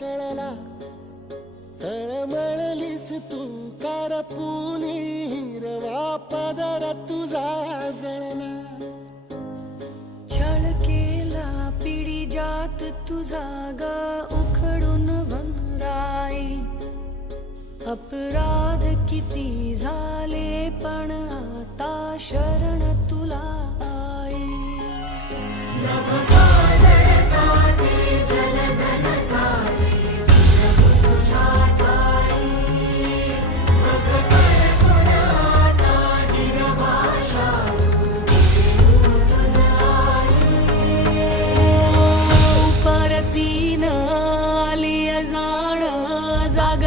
कळला, तळमळलीस तू करपुनी, हिरवा पदर तुझा जळला. छळ केला पिढी जात तुझा ग उखडून वनराई. अपराध किती झाले पण आता शरण तुला आई. परतीन आली जाण जाग